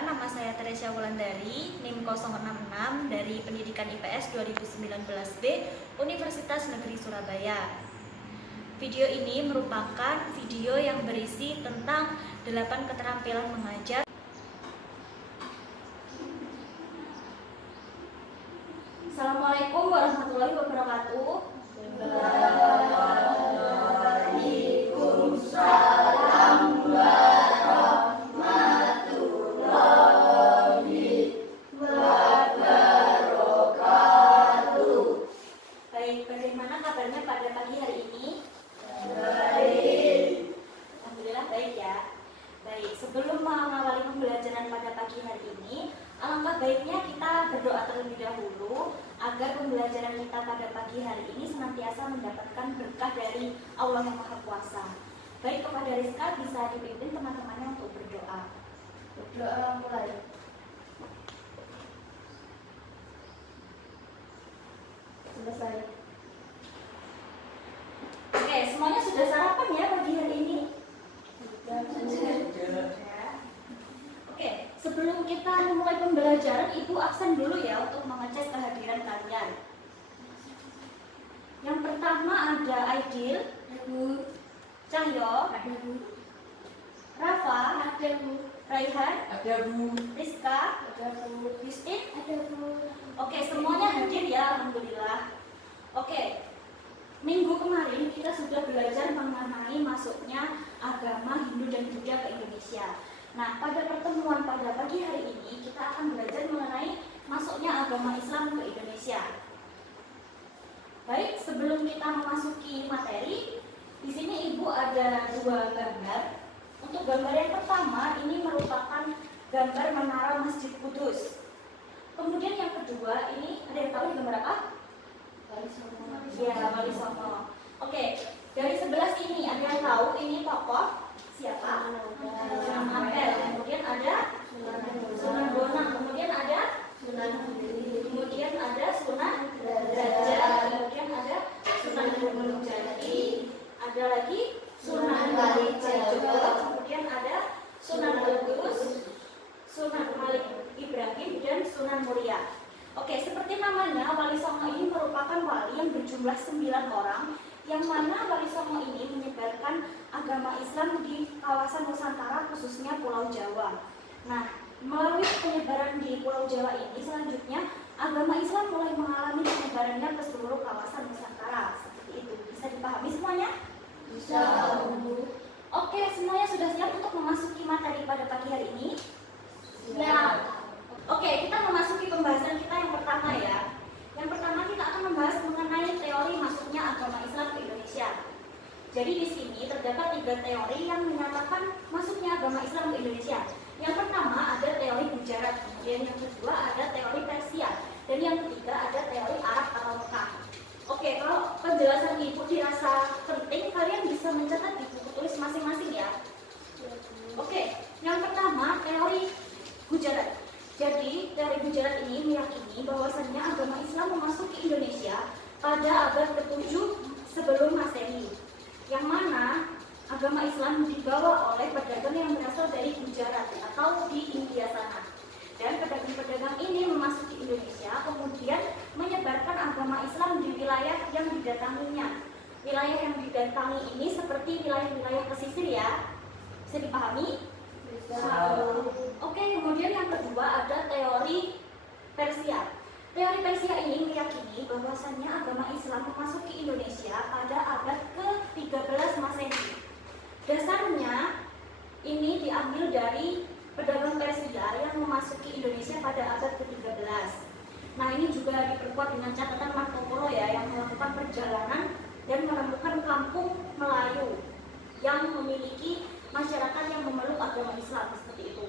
Perkenalkan, nama saya Teresia Wulandari, NIM 066 dari Pendidikan IPS 2019B, Universitas Negeri Surabaya. Video ini merupakan video yang berisi tentang 8 keterampilan mengajar. Assalamualaikum warahmatullahi wabarakatuh. Waalaikumsalam warahmatullahi wabarakatuh. Baik, bagaimana kabarnya pada pagi hari ini? Baik. Alhamdulillah baik ya. Baik, sebelum mengawali pembelajaran pada pagi hari ini, alangkah baiknya kita berdoa terlebih dahulu agar pembelajaran kita pada pagi hari ini senantiasa mendapatkan berkah dari Allah yang Maha Kuasa. Baik, kepada Rizka bisa dipimpin teman-temannya untuk berdoa. Berdoa mulai. Selesai. Oke, semuanya sudah sarapan ya pagi hari ini? Sudah. Oke, sebelum kita memulai pembelajaran, Ibu absen dulu ya untuk mengecek kehadiran kalian. Yang pertama ada Aidil, Cahyo, Rafa, Raihan, Rizka, Yustin, Oke, semuanya hadir ya, alhamdulillah. Oke, minggu kemarin kita sudah belajar mengenai masuknya agama Hindu dan Buddha ke Indonesia. Nah, pada pertemuan pada pagi hari ini kita akan belajar mengenai masuknya agama Islam ke Indonesia. Baik, sebelum kita memasuki materi, di sini Ibu ada 2 gambar. Untuk gambar yang pertama ini merupakan gambar menara Masjid Kudus. Kemudian yang kedua ini ada yang tahu ini gambar apa? Wali Songo. Ya, Wali Songo. Oke, dari sebelah sini ada yang tahu ini tokoh siapa? Sunan Ampel. Kemudian ada Sunan Bonang. Kemudian ada Sunan Giri. Kemudian ada Sunan Derajat. Kemudian ada Sunan Gunung Jati. Ada lagi Sunan Kalijaga. Kemudian ada Sunan Kudus, Sunan Malik Ibrahim, dan Sunan Muria. Oke, seperti namanya, Wali Songo ini merupakan wali yang berjumlah 9 orang, yang mana Wali Songo ini menyebarkan agama Islam di kawasan Nusantara, khususnya Pulau Jawa. Nah, melalui penyebaran di Pulau Jawa ini, selanjutnya agama Islam mulai mengalami penyebarannya ke seluruh kawasan Nusantara. Seperti itu, bisa dipahami semuanya? Bisa. Oke, semuanya sudah siap untuk memasuki materi pada pagi hari ini? Siap. Oke, kita memasuki pembahasan kita yang pertama ya. Yang pertama kita akan membahas mengenai teori masuknya agama Islam ke Indonesia. Jadi di sini terdapat 3 teori yang menyatakan masuknya agama Islam ke Indonesia. Yang pertama ada teori Gujarat, kemudian yang kedua ada teori Persia, dan yang ketiga ada teori Arab atau Mekah. Oke, kalau penjelasan Ibu dirasa penting, kalian bisa mencatat di buku tulis masing-masing ya. Oke, yang pertama teori Gujarat. Jadi, teori Gujarat ini meyakini bahwasannya agama Islam memasuki Indonesia pada abad ke-7 sebelum Masehi, yang mana agama Islam dibawa oleh pedagang yang berasal dari Gujarat atau di India sana. Dan pedagang-pedagang ini memasuki Indonesia, kemudian menyebarkan agama Islam di wilayah yang didatanginya. Wilayah yang didatangi ini seperti wilayah-wilayah pesisir ya. Bisa dipahami? Oke, kemudian yang kedua ada teori Persia. Teori Persia ini meyakini bahwasannya agama Islam memasuki Indonesia pada abad ke-13 Masehi. Dasarnya ini diambil dari pedagang Persia yang memasuki Indonesia pada abad ke-13. Nah, ini juga diperkuat dengan catatan Marco Polo ya, yang melakukan perjalanan dan menemukan kampung Melayu yang memiliki masyarakat yang memeluk agama Islam seperti itu.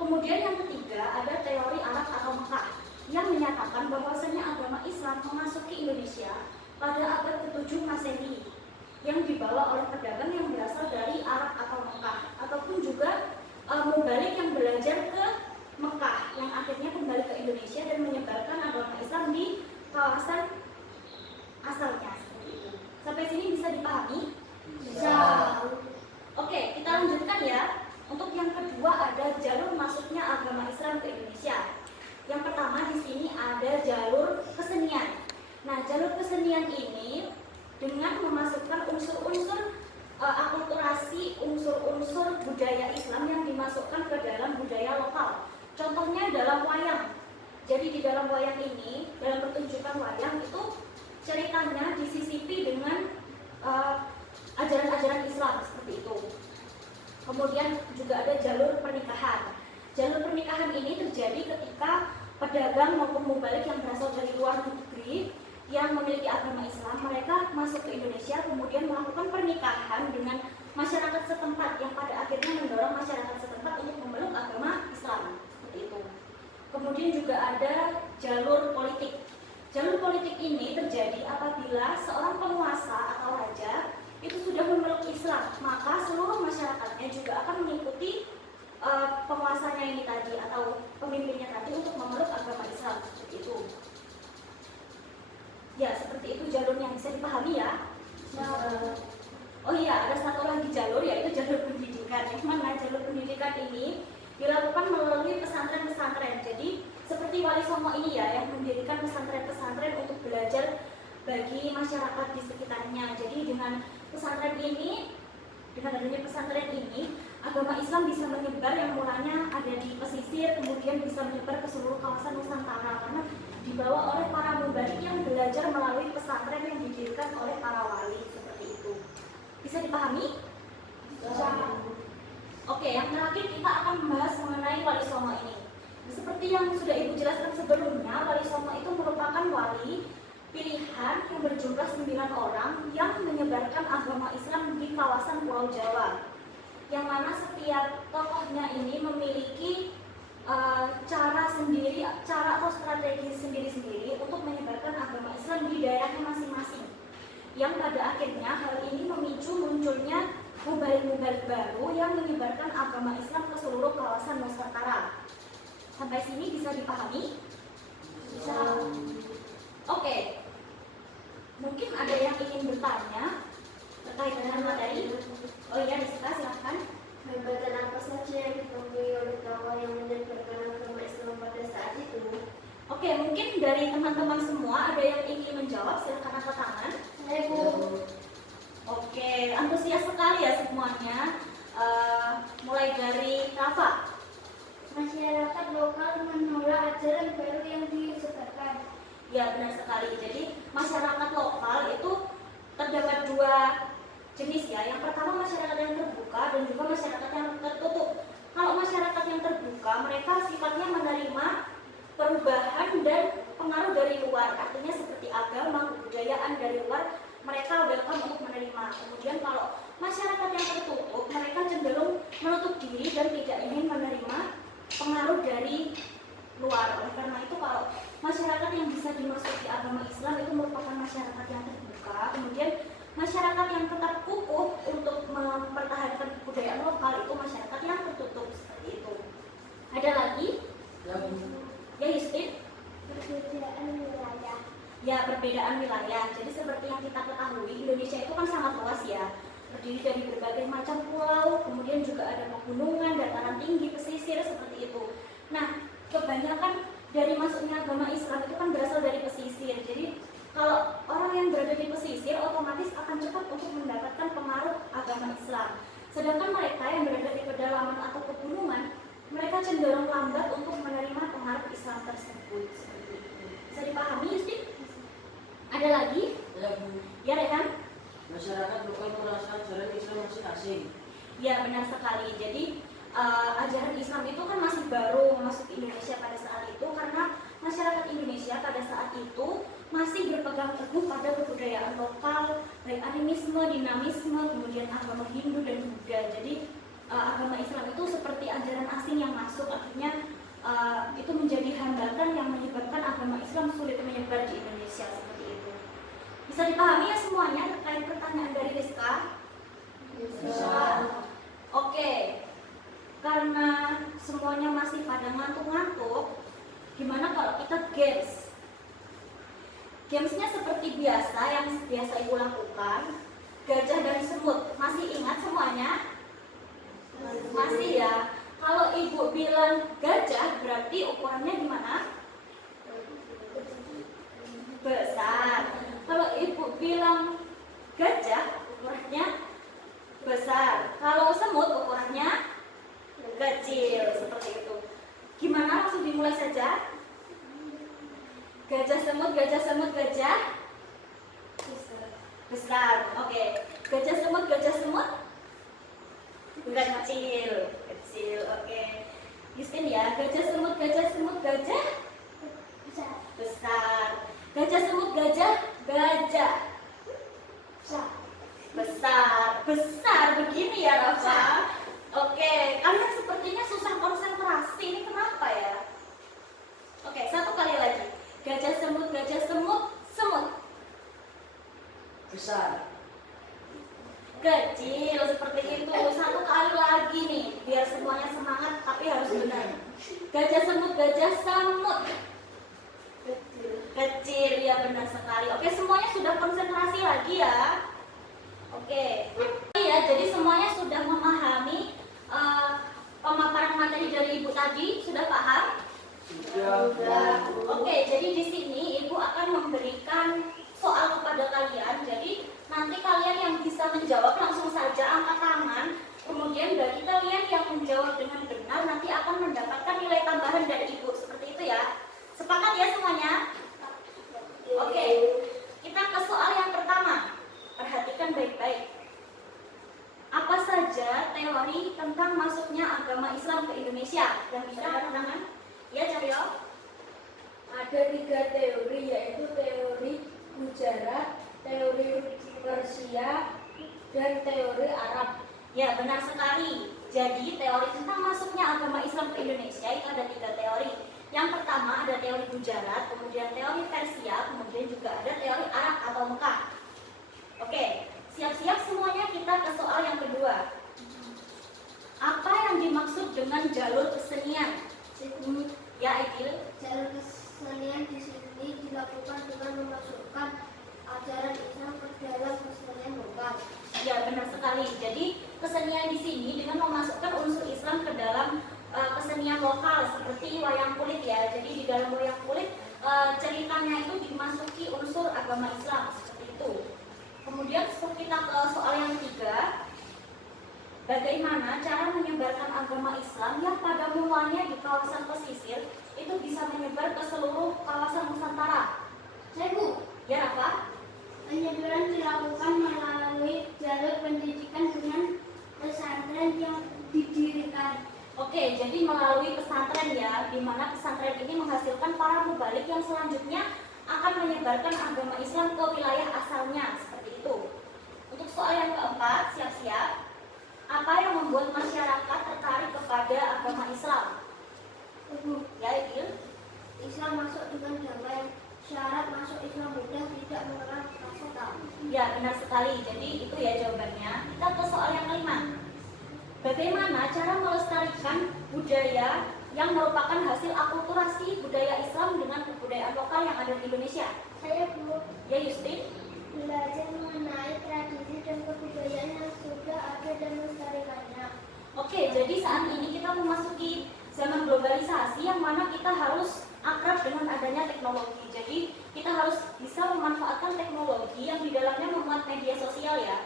Kemudian yang ketiga ada teori Arab atau Mekah yang menyatakan bahwasanya agama Islam memasuki Indonesia pada abad ke-7 Masehi yang dibawa oleh pedagang yang berasal dari Arab atau Mekah, ataupun juga mubalik yang belajar ke Mekah yang akhirnya kembali ke Indonesia dan menyebarkan agama Islam di kawasan asalnya seperti itu. Sampai sini bisa dipahami? Bisa. Oke, kita lanjutkan ya. Untuk yang kedua ada jalur masuknya agama Islam ke Indonesia. Yang pertama di sini ada jalur kesenian. Nah, jalur kesenian ini dengan memasukkan unsur-unsur akulturasi, unsur-unsur budaya Islam yang dimasukkan ke dalam budaya lokal. Contohnya dalam wayang. Jadi di dalam wayang ini, dalam pertunjukan wayang itu ceritanya disisipi dengan ajaran-ajaran Islam seperti itu. Kemudian juga ada jalur pernikahan. Jalur pernikahan ini terjadi ketika pedagang maupun mubalik yang berasal dari luar negeri yang memiliki agama Islam, mereka masuk ke Indonesia kemudian melakukan pernikahan dengan masyarakat setempat yang pada akhirnya mendorong masyarakat setempat untuk memeluk agama Islam seperti itu. Kemudian juga ada jalur politik. Jalur politik ini terjadi apabila seorang penguasa atau raja itu sudah memeluk Islam, maka seluruh masyarakatnya juga akan mengikuti penguasanya ini tadi atau pemimpinnya tadi untuk memeluk agama Islam seperti itu. Ya, seperti itu jalurnya, bisa dipahami ya. Oh iya, ada satu lagi jalur, yaitu jalur pendidikan. Yang mana jalur pendidikan ini dilakukan melalui pesantren-pesantren. Jadi seperti Wali Songo ini ya, yang mendirikan pesantren-pesantren untuk belajar bagi masyarakat di sekitarnya. Jadi dengan pesantren ini, dengan adanya pesantren ini, agama Islam bisa menyebar yang mulanya ada di pesisir, kemudian bisa menyebar ke seluruh kawasan Nusantara karena dibawa oleh para mubalik yang belajar melalui pesantren yang didirikan oleh para wali seperti itu. Bisa dipahami? Bisa. Oke, yang terakhir kita akan membahas mengenai Wali Songo ini. Seperti yang sudah Ibu jelaskan sebelumnya, Wali Songo itu merupakan wali pilihan yang berjumlah 9 orang yang menyebarkan agama Islam di kawasan Pulau Jawa. Yang mana setiap tokohnya ini memiliki cara sendiri, cara atau strategi sendiri-sendiri untuk menyebarkan agama Islam di daerahnya masing-masing. Yang pada akhirnya hal ini memicu munculnya mubalik-mubalik baru yang menyebarkan agama Islam ke seluruh kawasan Nusantara. Sampai sini bisa dipahami? Bisa. Oke. Mungkin ada yang ingin bertanya terkait dengan materi. Oh iya, Rizka, silahkan. Hambatan apa saja yang ditemui oleh kawan yang menyebarkan agama Islam pada saat itu? Oke, mungkin dari teman-teman semua ada yang ingin menjawab, silahkan angkat tangan. Saya Bu. Oke, antusias sekali ya semuanya. Mulai dari Rafa. Masyarakat lokal menolak ajaran baru yang disebarkan. Ya, benar sekali. Jadi masyarakat lokal itu terdapat dua jenis ya. Yang pertama masyarakat yang terbuka dan juga masyarakat yang tertutup. Kalau masyarakat yang terbuka, mereka sifatnya menerima perubahan dan pengaruh dari luar. Artinya seperti agama, kebudayaan dari luar, mereka welcome untuk menerima. Kemudian kalau masyarakat yang tertutup, mereka cenderung menutup diri dan tidak ingin menerima pengaruh dari luar. Oleh karena itu kalau masyarakat yang bisa dimasuki agama Islam itu merupakan masyarakat yang terbuka. Kemudian masyarakat yang tetap kukuh untuk mempertahankan kebudayaan lokal itu masyarakat yang tertutup seperti itu. Ada lagi? Ya, Yustin? Perbedaan wilayah. Ya, perbedaan wilayah. Jadi seperti yang kita ketahui, Indonesia itu kan sangat luas ya. Terdiri dari berbagai macam pulau, kemudian juga ada pegunungan, dataran tinggi, pesisir seperti itu. Nah, kebanyakan dari masuknya agama Islam itu kan berasal dari pesisir. Jadi kalau orang yang berada di pesisir otomatis akan cepat untuk mendapatkan pengaruh agama Islam. Sedangkan mereka yang berada di pedalaman atau pegunungan, mereka cenderung lambat untuk menerima pengaruh Islam tersebut. Seperti itu. Bisa dipahami, Yustin? Ada lagi? Ya, Rehan? Masyarakat lokal merasa ajaran Islam masih asing. Ya, benar sekali. Jadi ajaran Islam itu kan masih baru masuk ke Indonesia pada saat itu karena masyarakat Indonesia pada saat itu masih berpegang teguh pada kebudayaan lokal, baik animisme, dinamisme, kemudian agama Hindu dan Buddha. Jadi agama Islam itu seperti ajaran asing yang masuk, akhirnya itu menjadi hambatan yang menyebabkan agama Islam sulit menyebar di Indonesia seperti itu. Bisa dipahami ya semuanya terkait pertanyaan dari Rizka? Bisa. Oke. Karena semuanya masih pada ngantuk-ngantuk, gimana kalau kita games? Gamesnya seperti biasa yang biasa Ibu lakukan, gajah dan semut. Masih ingat semuanya? Masih ya. Kalau ibu bilang gajah, berarti ukurannya gimana? Besar. Kalau ibu bilang gajah, ukurannya besar. Kalau semut, ukurannya kecil. Seperti itu. Gimana? Langsung dimulai saja. Gajah semut, gajah semut, gajah besar. Oke. Gajah semut, gajah semut kecil. Kecil. Oke. Justin ya. Gajah semut, gajah semut, gajah besar. Gajah semut, gajah besar. Besar begini ya, Rafa. Oke, kalian sepertinya susah konsentrasi. Ini kenapa ya? Oke, satu kali lagi. Gajah semut, semut. Besar. Kecil, seperti itu. Satu kali lagi nih, biar semuanya semangat, tapi harus benar. Gajah semut, kecil, ya benar sekali. Oke, semuanya sudah konsentrasi lagi ya. Oke, ya, jadi semuanya sudah memahami pemaparan materi dari ibu tadi, sudah paham? Sudah. Oke, jadi di sini ibu akan memberikan soal kepada kalian. Jadi nanti kalian yang bisa menjawab langsung saja angkat tangan. Kemudian bagi kalian yang menjawab dengan benar nanti akan mendapatkan nilai tambahan dari ibu. Seperti itu ya. Sepakat ya semuanya? Oke, kita ke soal yang pertama. Perhatikan baik-baik. Apa saja teori tentang masuknya agama Islam ke Indonesia? Yang bisa angkat tangan? Ya, Caryo. Ada 3 teori, yaitu teori Gujarat, teori Persia, dan teori Arab. Ya, benar sekali. Jadi, teori tentang masuknya agama Islam ke Indonesia itu ada 3 teori. Yang pertama ada teori Gujarat, kemudian teori Persia, kemudian juga ada teori Arab atau Mekah. Oke, siap-siap semuanya, kita ke soal yang kedua. Apa yang dimaksud dengan jalur kesenian? Ya, Aikil. Jalur kesenian di sini dilakukan dengan memasukkan ajaran Islam ke dalam kesenian lokal. Ya, benar sekali. Jadi, kesenian di sini dengan memasukkan unsur Islam ke dalam kesenian lokal seperti wayang kulit ya. Jadi di dalam wayang kulit ceritanya itu dimasuki unsur agama Islam seperti itu. Kemudian kita ke soal yang ketiga. Bagaimana cara menyebarkan agama Islam yang pada mulanya di kawasan pesisir itu bisa menyebar ke seluruh kawasan Nusantara? Ibu, Ya, Rafa? penyebaran dilakukan melalui jalur pendidikan dengan pesantren yang didirikan. Oke, jadi melalui pesantren ya, di mana pesantren ini menghasilkan para mubalik yang selanjutnya akan menyebarkan agama Islam ke wilayah asalnya, seperti itu. Untuk soal yang keempat, siap-siap. Apa yang membuat masyarakat tertarik kepada agama Islam? Ibu, Ya, Iqil? Islam masuk dengan damai. Syarat masuk Islam mudah, tidak mengenal kata. Ya, benar sekali. Jadi itu ya jawabannya. Kita ke soal yang kelima. Bagaimana cara melestarikan budaya yang merupakan hasil akulturasi budaya Islam dengan kebudayaan lokal yang ada di Indonesia? Saya Bu, Ya, Yustin? belajar mengenai tradisi dan kebudayaan yang sudah ada dan melestarikannya. Oke, jadi saat ini kita memasuki zaman globalisasi yang mana kita harus akrab dengan adanya teknologi. Jadi kita harus bisa memanfaatkan teknologi yang di dalamnya memuat media sosial ya.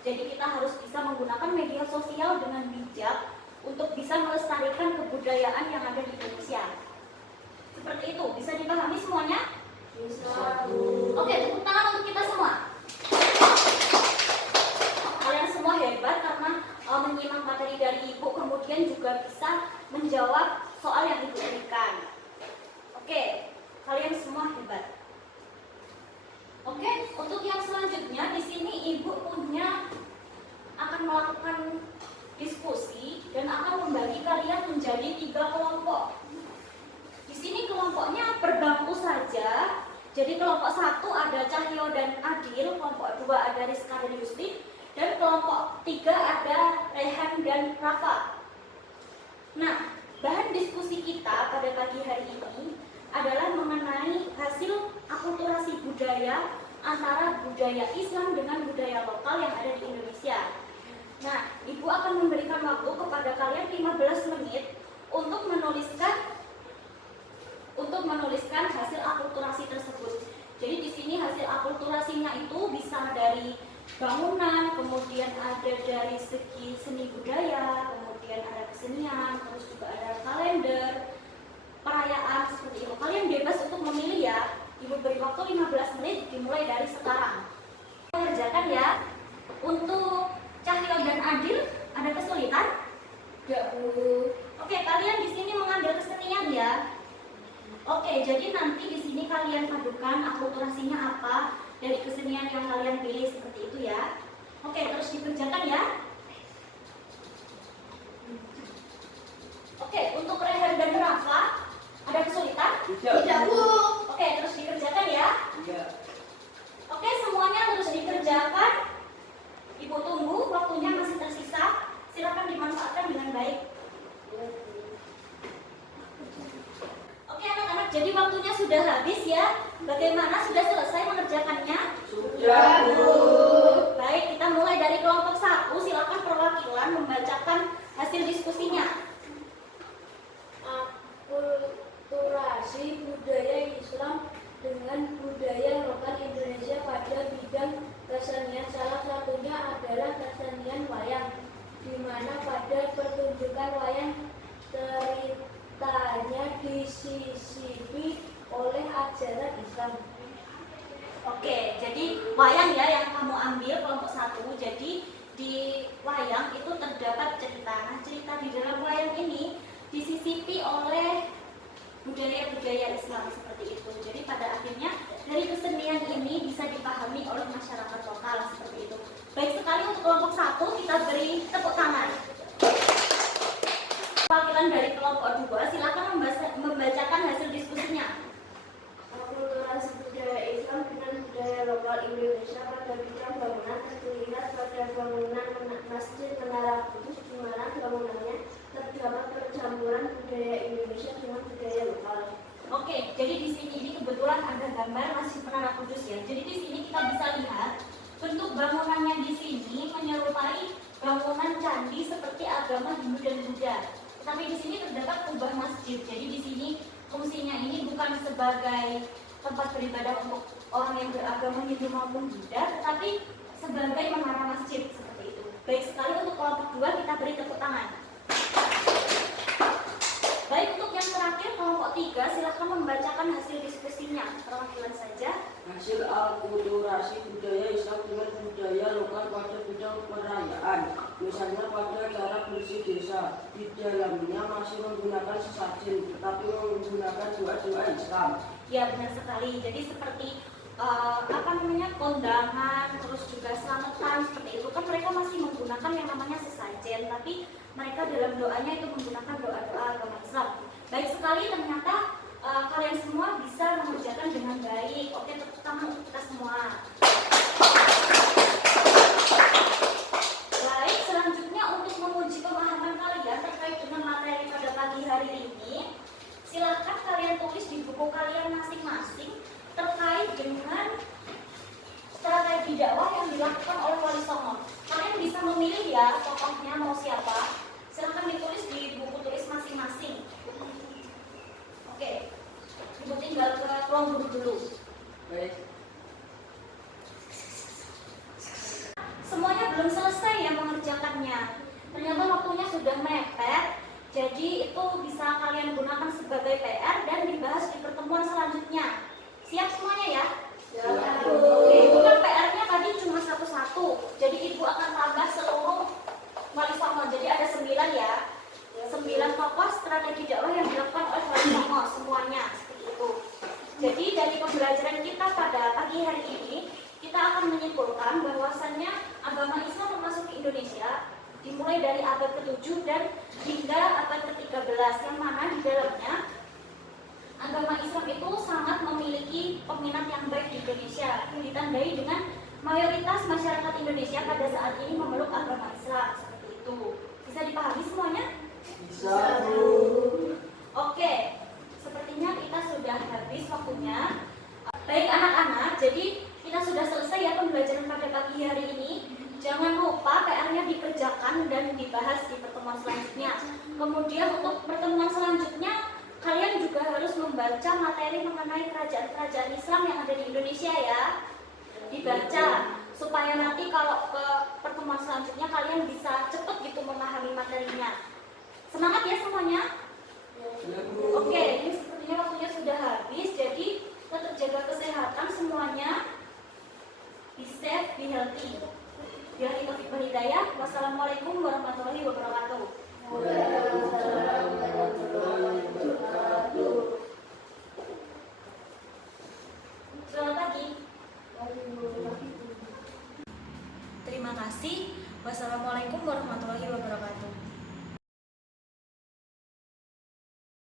Jadi kita harus bisa menggunakan media sosial dengan bijak untuk bisa melestarikan kebudayaan yang ada di Indonesia. Seperti itu, bisa dipahami semuanya? Bisa. Oke, tepuk tangan untuk kita semua. Kalian semua hebat karena menyimak materi dari Ibu, kemudian juga bisa menjawab soal yang Ibu berikan. Oke, kalian semua hebat. Oke, untuk yang selanjutnya di sini Ibu akan melakukan diskusi dan akan membagi kalian menjadi 3 kelompok. Di sini kelompoknya berbangku saja. Jadi kelompok 1 ada Cahyo dan Adil, kelompok 2 ada Rizka dan Yustin, dan kelompok 3 ada Rehan dan Rafa. Nah, bahan diskusi kita pada pagi hari ini adalah mengenai hasil akulturasi budaya antara budaya Islam dengan budaya lokal yang ada di Indonesia. Nah, Ibu akan memberikan waktu kepada kalian 15 menit untuk menuliskan hasil akulturasi tersebut. Jadi di sini hasil akulturasinya itu bisa dari bangunan, kemudian ada dari segi seni budaya, kemudian ada kesenian, terus juga ada kalender, perayaan seperti itu. Kalian bebas untuk memilih ya. Ibu beri waktu 15 menit dimulai dari sekarang. Mengerjakan ya. Untuk Cahyo dan Adil ada kesulitan? Tidak, Bu. Oke, kalian di sini mengambil kesenian ya. Oke, jadi nanti di sini kalian padukan akulturasinya apa dari kesenian yang kalian pilih seperti itu ya. Oke, terus dikerjakan ya. Oke, untuk Rehan dan Rafa ada kesulitan? Tidak, Bu. Oke, terus dikerjakan ya. Iya. Oke, semuanya terus dikerjakan. Ibu tunggu, waktunya masih tersisa. Silakan dimanfaatkan dengan baik. Oke anak-anak, jadi waktunya sudah habis ya. Bagaimana, sudah selesai mengerjakannya? Sudah, Bu. Baik, kita mulai dari kelompok 1. Silakan perwakilan membacakan hasil diskusinya. Akulturasi budaya Islam dengan budaya lokal Indonesia pada bidang kesenian, salah satunya adalah kesenian wayang, di mana pada pertunjukan wayang ceritanya disisipi oleh ajaran Islam. Oke, jadi wayang ya yang kamu ambil kelompok 1. Jadi di wayang itu terdapat cerita. Nah, cerita di dalam wayang ini disisipi oleh budaya-budaya Islam seperti itu. Jadi pada akhirnya dari kesenian ini bisa dipahami oleh masyarakat lokal seperti itu. Baik sekali, untuk kelompok 1 kita beri tepuk tangan. Perwakilan dari kelompok 2 silakan membacakan hasil diskusinya. Akulturasi budaya Islam dengan budaya lokal Indonesia pada bidang bangunan terlihat pada bangunan Masjid Menara Kudus, di mana bangunannya terdapat percampuran budaya Indonesia dengan budaya lokal. Oke, jadi di sini ini kebetulan ada gambar Masjid Menara Kudus ya. Jadi di sini kita bisa lihat bentuk bangunannya di sini menyerupai bangunan candi seperti agama Hindu dan Buddha. Tetapi di sini terdapat kubah masjid. Jadi di sini fungsinya ini bukan sebagai tempat beribadah untuk orang yang beragama Hindu maupun Buddha, tetapi sebagai menara masjid seperti itu. Baik sekali, untuk kelompok 2 kita beri tepuk tangan. Baik, untuk yang terakhir kelompok 3 silakan membacakan hasil diskusinya. Perwakilan saja. Hasil akulturasi budaya Islam dengan budaya lokal pada bidang perayaan, misalnya pada cara bersih desa. Di dalamnya masih menggunakan sesajen, tetapi menggunakan doa-doa Islam. Ya, benar sekali. Jadi seperti kondangan, terus juga selamatan seperti itu kan mereka masih menggunakan yang namanya sesajen, tapi mereka dalam doanya itu menggunakan doa-doa agama Islam. Baik sekali, ternyata kalian semua bisa mengerjakan dengan baik. Oke, tepuk tangan untuk kita semua. Baik, selanjutnya untuk menguji pemahaman kalian terkait dengan materi pada pagi hari ini, silakan kalian tulis di buku kalian masing-masing terkait dengan strategi dakwah yang dilakukan oleh Wali Songo. Kalian bisa memilih ya tokohnya mau siapa. Silakan ditulis di buku tulis masing-masing. Oke, Ibu tinggal ke ruang guru dulu. Baik. Semuanya belum selesai ya mengerjakannya. Ternyata waktunya sudah mepet. Jadi itu bisa kalian gunakan sebagai PR dan dibahas di pertemuan selanjutnya. Siap semuanya ya? Ya. Oke, itu kan PR-nya tadi cuma satu-satu. Jadi Ibu akan tambah seluruh Wali Songo. Jadi ada 9 ya. 9 tokoh strategi dakwah yang dilakukan oleh Wali Songo semuanya seperti itu. Jadi dari pembelajaran kita pada pagi hari ini, kita akan menyimpulkan bahwasannya agama Islam memasuki Indonesia dimulai dari abad ke-7 dan hingga abad ke-13, yang mana di dalamnya agama Islam itu sangat memiliki peminat yang baik di Indonesia, yang ditandai dengan mayoritas masyarakat Indonesia pada saat ini memeluk agama Islam seperti itu. Bisa dipahami semuanya? Bisa, Bu. Oke, sepertinya kita sudah habis waktunya. Baik anak-anak, jadi kita sudah selesai ya pembelajaran pada pagi hari ini. Jangan lupa PR-nya dikerjakan dan dibahas di pertemuan selanjutnya. Kemudian untuk pertemuan selanjutnya, kalian juga harus membaca materi mengenai kerajaan-kerajaan Islam yang ada di Indonesia ya. Dibaca supaya nanti kalau ke pertemuan selanjutnya kalian bisa cepet gitu memahami materinya. Semangat ya semuanya. Oke, ini sepertinya waktunya sudah habis, jadi tetap jaga kesehatan semuanya. Be safe, be healthy. Billahi taufiq wal hidayah. Wassalamualaikum warahmatullahi wabarakatuh. Selamat pagi. Terima kasih. Wassalamualaikum warahmatullahi wabarakatuh.